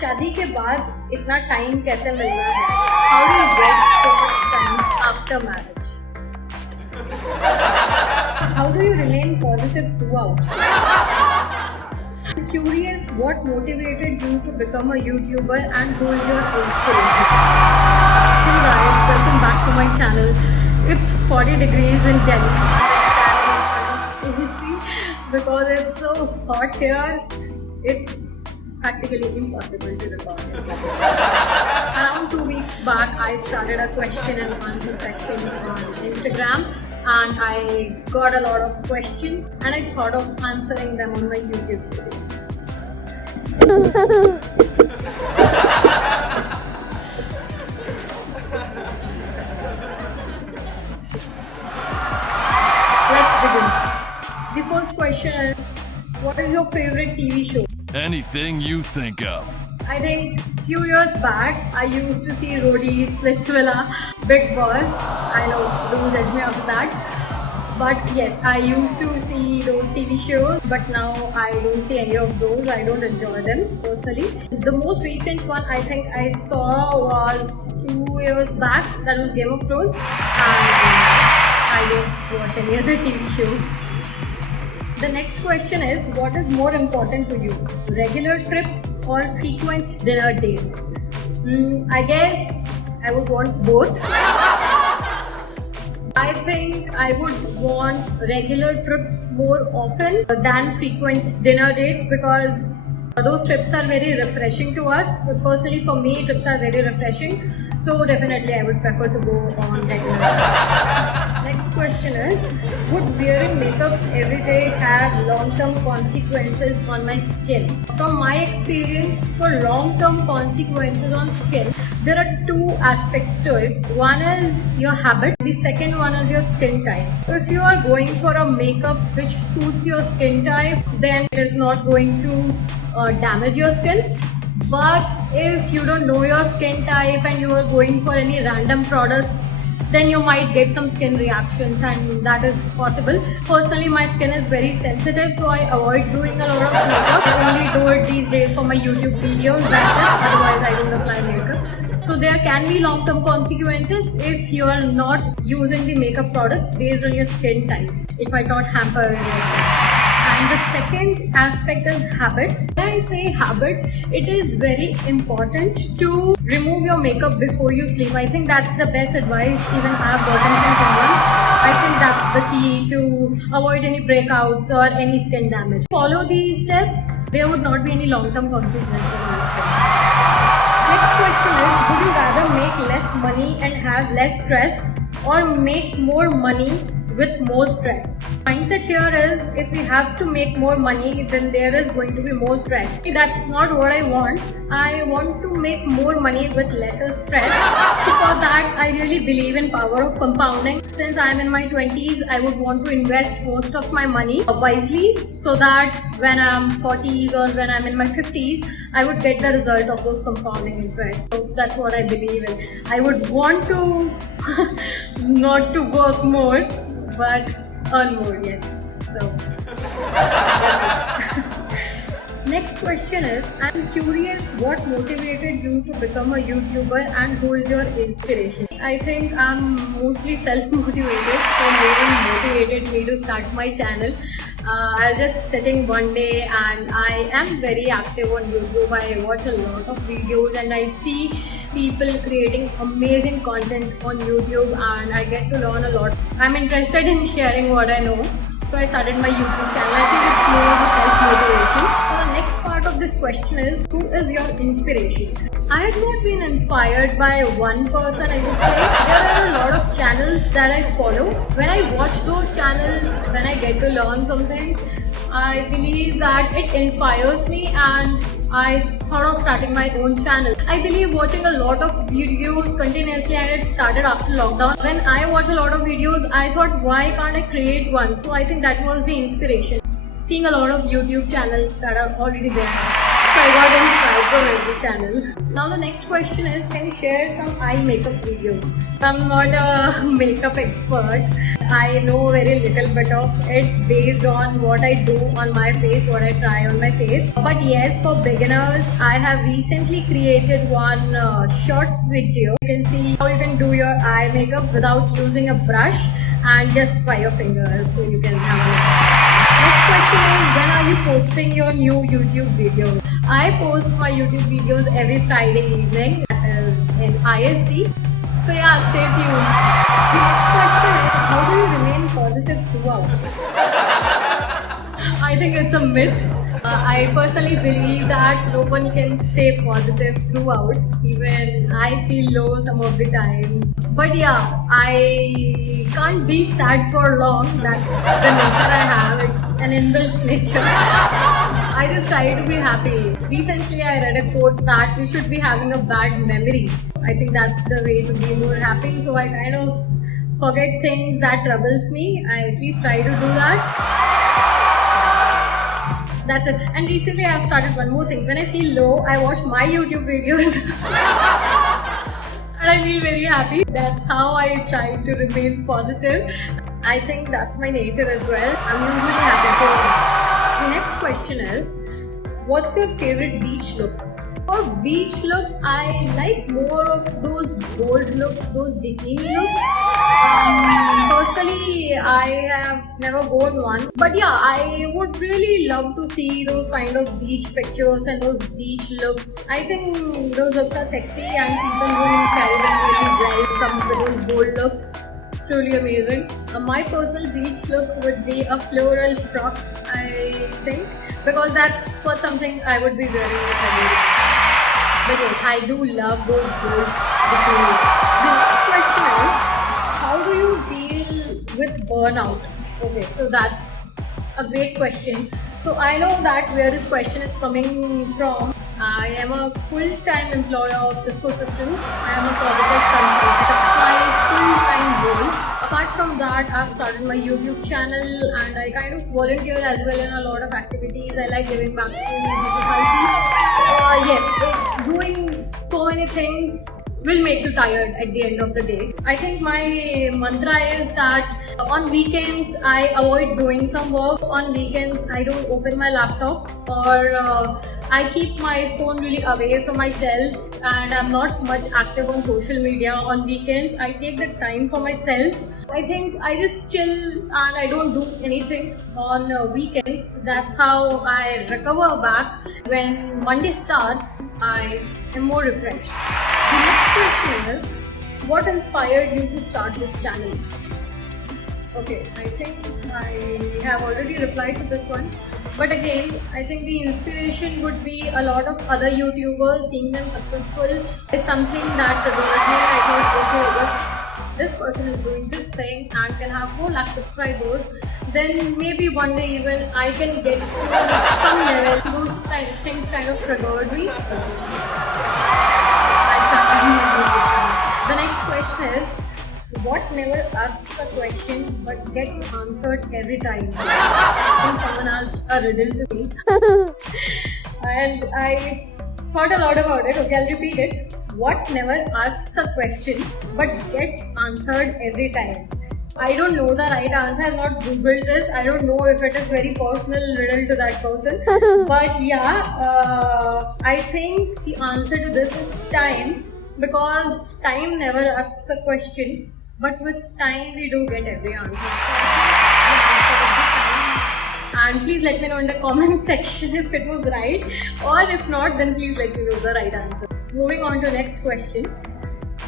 शादी के बाद इतना टाइम कैसे मिलना है? How do you get so much time after marriage? How do you remain positive throughout? I'm curious, what motivated you to become a YouTuber and who is your inspiration? Hey guys, welcome back to my channel. It's 40 degrees in Delhi. I'm standing AC because it's so hot here. It's practically impossible to record it. Around 2 weeks back, I started a question and answer section on Instagram, and I got a lot of questions, and I thought of answering them on my YouTube video. Let's begin. The first question is, what is your favorite TV show? Anything you think of. I think few years back, I used to see Roadies, Splitsvilla, Big Boss. I know, don't judge me after that. But yes, I used to see those TV shows, but now I don't see any of those. I don't enjoy them personally. The most recent one I think I saw was 2 years back. That was Game of Thrones. And I don't watch any other TV show. The next question is, what is more important to you? Regular trips or frequent dinner dates? I guess I would want both. I think I would want regular trips more often than frequent dinner dates because those trips are very refreshing to us. But personally for me, trips are very refreshing. So definitely I would prefer to go on regular trips. Next question is, would wearing makeup every day have long-term consequences on my skin? From my experience, for long-term consequences on skin, there are two aspects to it. One is your habit, the second one is your skin type. So if you are going for a makeup which suits your skin type, then it is not going to damage your skin. But if you don't know your skin type and you are going for any random products, then you might get some skin reactions, and that is possible. Personally, my skin is very sensitive, so I avoid doing a lot of makeup. I only do it these days for my YouTube videos, that's it. Otherwise, I don't apply makeup. So there can be long-term consequences if you are not using the makeup products based on your skin type. It might not hamper your skin. And the second aspect is habit. When I say habit, it is very important to remove your makeup before you sleep. I think that's the best advice even I have gotten from someone. I think that's the key to avoid any breakouts or any skin damage. Follow these steps, there would not be any long-term consequences on your skin. Next question is, would you rather make less money and have less stress or make more money with more stress? Mindset here is, if we have to make more money, then there is going to be more stress. That's not what I want. I want to make more money with lesser stress. So for that, I really believe in power of compounding. Since I am in my 20s, I would want to invest most of my money wisely so that when I'm 40s or when I'm in my 50s, I would get the result of those compounding interests. So that's what I believe in. I would want to not to work more, but earn more, yes. So next question is, I'm curious, what motivated you to become a YouTuber and who is your inspiration? I think I'm mostly self-motivated, so maybe motivated me to start my channel. I was just sitting one day and I am very active on YouTube. I watch a lot of videos and I see people creating amazing content on YouTube and I get to learn a lot. I'm interested in sharing what I know. So I started my YouTube channel. I think it's more of a self-motivation. So the next part of this question is, who is your inspiration? I have not been inspired by one person, I would say. There are a lot of channels that I follow. When I watch those channels, when I get to learn something, I believe that it inspires me and I thought of starting my own channel. I believe watching a lot of videos continuously, and it started after lockdown. When I watch a lot of videos, I thought, why can't I create one? So I think that was the inspiration. Seeing a lot of YouTube channels that are already there. So I got inspired from every channel. Now the next question is, can you share some eye makeup videos? I'm not a makeup expert. I know very little bit of it based on what I do on my face, what I try on my face. But yes, for beginners, I have recently created one shorts video. You can see how you can do your eye makeup without using a brush and just by your fingers. So you can have a look. Next question is, when are you posting your new YouTube videos? I post my YouTube videos every Friday evening, that is in IST. So yeah, stay tuned. The next question is, how do you remain positive throughout? I think it's a myth. I personally believe that no one can stay positive throughout. Even I feel low some of the times. But yeah, I can't be sad for long. That's the nature I have. It's an inbuilt nature. I just try to be happy. Recently, I read a quote that we should be having a bad memory. I think that's the way to be more happy. So I kind of forget things that troubles me. I at least try to do that. That's it. And recently I have started one more thing. When I feel low, I watch my YouTube videos. And I feel very happy. That's how I try to remain positive. I think that's my nature as well. I'm usually happy. So the next question is, what's your favorite beach look? For beach look, I like more of those bold looks, those bikini looks. Personally, I have never worn one. But yeah, I would really love to see those kind of beach pictures and those beach looks. I think those looks are sexy and people who carry them really well comes with those bold looks. Truly amazing. My personal beach look would be a floral frock, I think. Because that's what something I would be wearing if I did. But yes, I do love those bold bikinis. The next question is, how do you deal with burnout? Okay, so that's a great question. So I know that where this question is coming from. I am a full-time employee of Cisco Systems. I am a services consultant. That's my full-time role. Apart from that, I've started my YouTube channel and I kind of volunteer as well in a lot of activities. I like giving back to the society. Yes, doing so many things will make you tired at the end of the day. I think my mantra is that on weekends I avoid doing some work. On weekends I don't open my laptop or I keep my phone really away from myself and I'm not much active on social media. On weekends I take the time for myself. I think I just chill and I don't do anything on weekends. That's how I recover back. When Monday starts, I am more refreshed. The next question is, what inspired you to start this channel? Okay, I think I have already replied to this one. But again, I think the inspiration would be a lot of other YouTubers, seeing them successful is something that triggered me. I thought, okay, if this person is doing this thing and can have 4 lakh subscribers, then maybe one day even I can get to some level. Those kind of things kind of triggered me. I started my YouTube channel. The next question is, what never asks a question but gets answered every time? I think someone asked a riddle to me. And I thought a lot about it. Okay, I'll repeat it. What never asks a question but gets answered every time? I don't know the right answer. I've not googled this. I don't know if it is very personal riddle to that person. But yeah, I think the answer to this is time. Because time never asks a question. But with time, we do get every answer. And please let me know in the comment section if it was right. Or if not, then please let me know the right answer. Moving on to next question.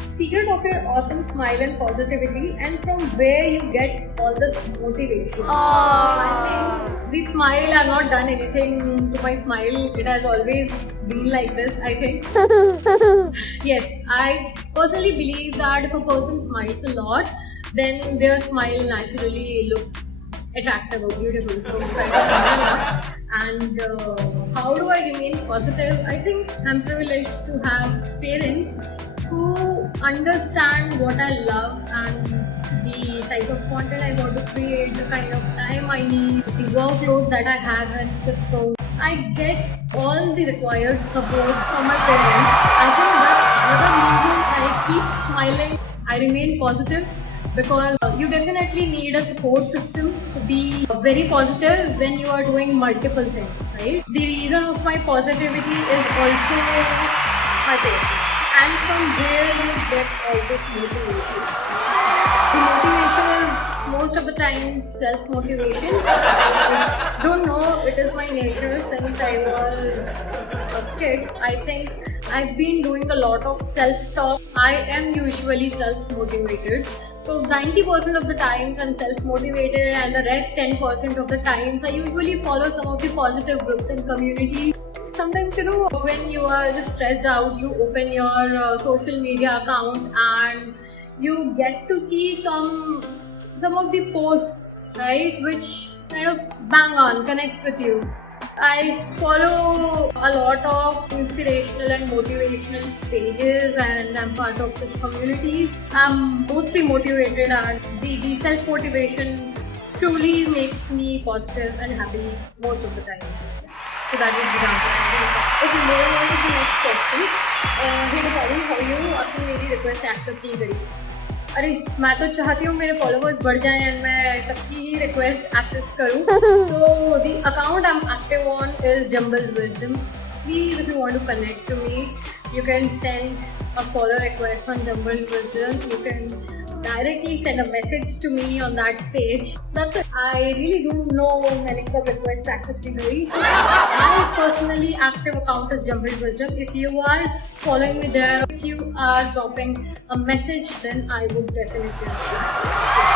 Secret of your awesome smile and positivity, and from where you get all this motivation. I think the smile, I've not done anything to my smile. It has always been like this, I think. Yes, I personally believe that if a person smiles a lot, then their smile naturally looks attractive or beautiful. So I try to smile a lot. And how do I remain positive? I think I'm privileged to have parents who understand what I love and the type of content I want to create, the kind of time I need, the workload that I have at Cisco. I get all the required support from my parents. I think that's another reason I keep smiling. I remain positive because you definitely need a support system to be very positive when you are doing multiple things, right? The reason of my positivity is also my parents. And from where you get all this motivation. The motivation is most of the time self-motivation. I don't know, it is my nature since I was a kid. I think I've been doing a lot of self-talk. I am usually self-motivated. So 90% of the times I'm self-motivated and the rest 10% of the times I usually follow some of the positive groups and communities. Sometimes, when you are just stressed out, you open your social media account and you get to see some of the posts, right, which kind of bang on, connects with you. I follow a lot of inspirational and motivational pages and I'm part of such communities. I'm mostly motivated and the self-motivation truly makes me positive and happy most of the times. So that would be the answer. Okay, moving on to the next question. Hey Dipali, how are you? आपने मेरी request accept नहीं करी. अरे मैं तो चाहती हूँ मेरे फॉलोवर्स बढ़ जाएं एंड मैं सबकी ही रिक्वेस्ट एक्सेप्ट करूँ. So the account I'm active on is Jumble Wisdom. Please, if you want to connect to me, you can send a follow request on Jumble Wisdom. You can directly send a message to me on that page. That's it. I really don't know मैंने कब request accept करी. So my personally active account is Jumbled Wisdom. If you are following me there, if you are dropping a message, then I would definitely reply.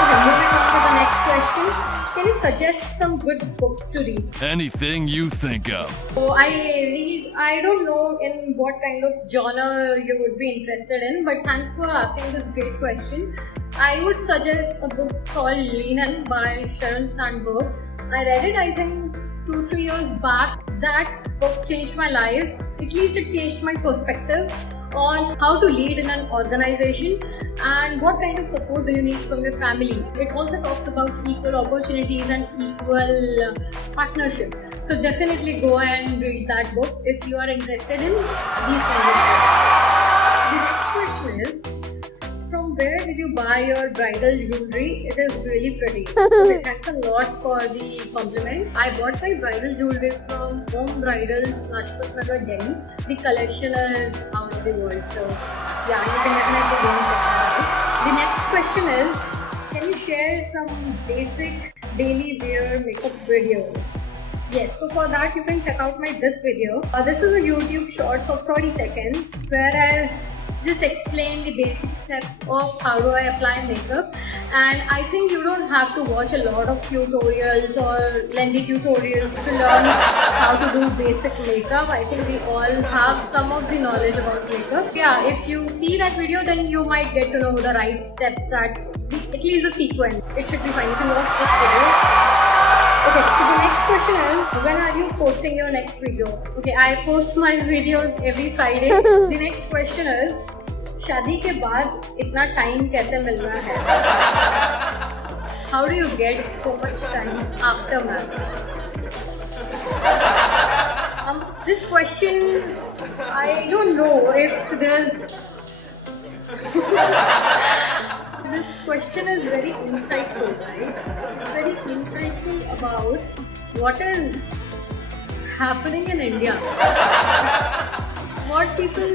Okay, moving on to the next question. Can you suggest some good books to read? Anything you think of. So I don't know in what kind of genre you would be interested in, but thanks for asking this great question. I would suggest a book called Lean by Sheryl Sandberg. I read it, I think, 2-3 years back. That book changed my life. At least it changed my perspective on how to lead in an organization and what kind of support do you need from your family. It also talks about equal opportunities and equal partnership. So definitely go and read that book if you are interested in these kind of books. The next question is, from where did you buy your bridal jewelry? It is really pretty. Okay, thanks a lot for the compliment. I bought my bridal jewelry from Home Bridals, Lajpat Nagar, Delhi. The collection is out of the world. So yeah, you can definitely go and check that out. The next question is, can you share some basic daily wear makeup videos? Yes, so for that you can check out this video. This is a YouTube short of 30 seconds where I just explain the basic steps of how do I apply makeup, and I think you don't have to watch a lot of tutorials or lengthy tutorials to learn how to do basic makeup. I think we all have some of the knowledge about makeup. Yeah, if you see that video, then you might get to know the right steps, that at least the sequence. It should be fine. You can watch this video. Okay, so the next question is, when are you posting your next video? Okay, I post my videos every Friday. The next question is, शादी के बाद इतना time कैसे मिल रहा है? How do you get so much time after marriage? This question, I don't know if there's this question is very insightful, right? Very insightful about what is happening in India. What people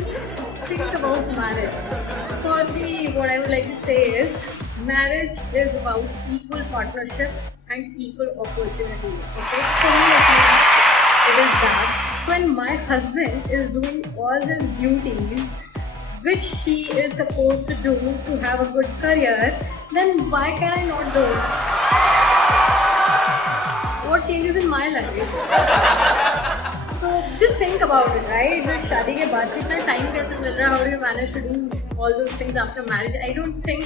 think about marriage. Firstly, what I would like to say is, marriage is about equal partnership and equal opportunities. Okay? For me, at least, it is that. When my husband is doing all his duties, which he is supposed to do to have a good career, then why can I not do it? What changes in my life? So just think about it, right? With शादी के बाद कितना time कैसे मिल रहा है? How do you manage to do all those things after marriage? I don't think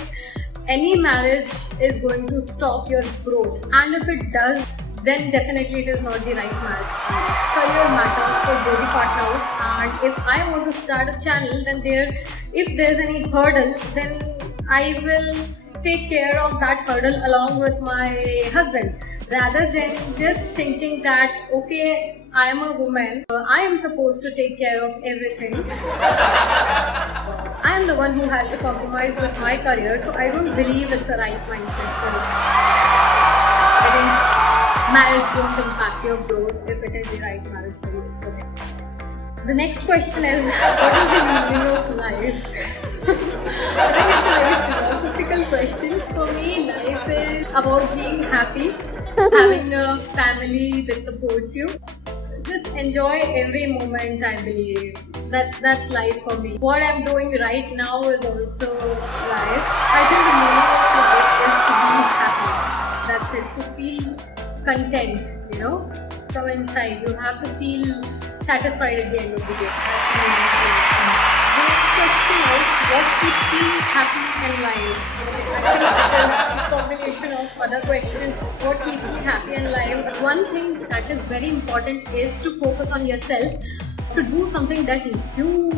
any marriage is going to stop your growth, and if it does, then definitely it is not the right marriage. Career matters for both the partners, and if I want to start a channel, then if there's any hurdle, then I will take care of that hurdle along with my husband. rather than just thinking that, okay, I am a woman, I am supposed to take care of everything. I am the one who has to compromise with my career, so I don't believe it's a right mindset. So I think marriage won't impact your growth if it is the right marriage for you. Okay. The next question is, what is the meaning of life? I think it's a very philosophical question. For me, life is about being happy, having a family that supports you. Just enjoy every moment, I believe. That's life for me. What I'm doing right now is also life. I think the meaning of life is to be happy. That's it. To feel content, from inside. You have to feel satisfied at the end of the day. That's the meaning of life. The next question is, what keeps you happy and live? I think it is a combination of other questions. What keeps me happy and live? One thing that is very important is to focus on yourself, to do something that you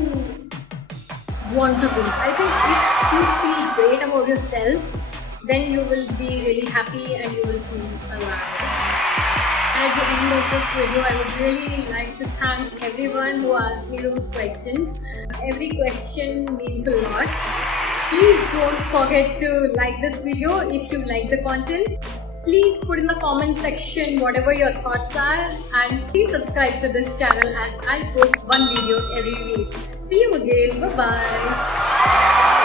want to do. I think if you feel great about yourself, then you will be really happy and you will feel alive. At the end of this video, I would really like to thank everyone who asked me those questions. Every question means a lot. Please don't forget to like this video if you like the content. Please put in the comment section whatever your thoughts are, and please subscribe to this channel as I post one video every week. See you again. Bye-bye.